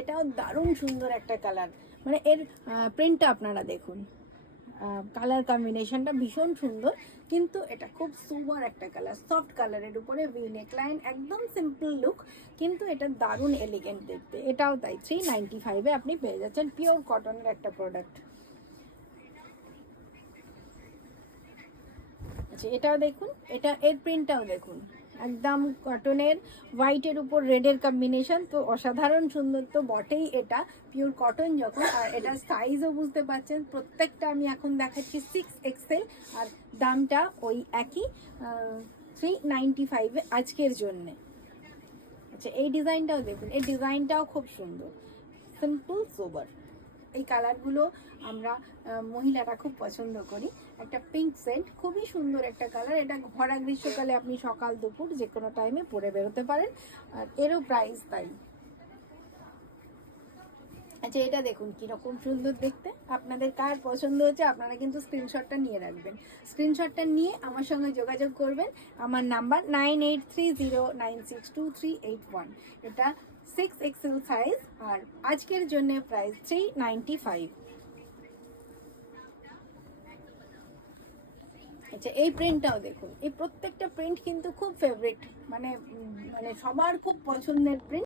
এটাও দারুণ সুন্দর একটা কালার, মানে এর প্রিন্টটা আপনারা দেখুন, কালার কম্বিনেশনটা ভীষণ সুন্দর, কিন্তু এটা খুব সুপার একটা কালার, সফট কালারের উপরে ভি নেকলাইন, একদম সিম্পল লুক, কিন্তু এটা দারুণ এলিগেন্ট দেখতে। এটাও তাই 395-এ আপনি পেয়ে যাচ্ছেন, পিওর কটনের একটা প্রোডাক্ট। আচ্ছা, এটাও দেখুন, এটা এর প্রিন্টটাও দেখুন, একদম কটনের হোয়াইটের উপর রেডের কম্বিনেশন, তো অসাধারণ সুন্দর তো বটেই, এটা পিওর কটন যখন। আর এটা সাইজও বুঝতে পারছেন, প্রত্যেকটা আমি এখন দেখাচ্ছি 6XL, আর দামটা ওই একই 395-এ আজকের জন্যে। আচ্ছা, এই ডিজাইনটাও দেখুন, এই ডিজাইনটাও খুব সুন্দর, সিম্পল সোবার। এই কালারগুলো আমরা মহিলারা খুব পছন্দ করি। একটা পিঙ্ক সেন্ট, খুবই সুন্দর একটা কালার, এটা ভরা গ্রীষ্মকালে আপনি সকাল দুপুর যে কোনো টাইমে পরে বেরোতে পারেন, আর এরও প্রাইস তাই। আচ্ছা, এটা দেখুন কীরকম সুন্দর দেখতে, আপনাদের কার পছন্দ হচ্ছে আপনারা কিন্তু স্ক্রিনশটটা নিয়ে রাখবেন, স্ক্রিনশটটা নিয়ে আমার সঙ্গে যোগাযোগ করবেন। আমার নাম্বার 9830962381। এটা 6XL সাইজ, আর আজকের জন্য প্রাইস 395। আচ্ছা, এই প্রিন্টটাও দেখুন, এই প্রত্যেকটা প্রিন্ট কিন্তু খুব ফেভারিট, মানে মানে সবার খুব পছন্দের প্রিন্ট।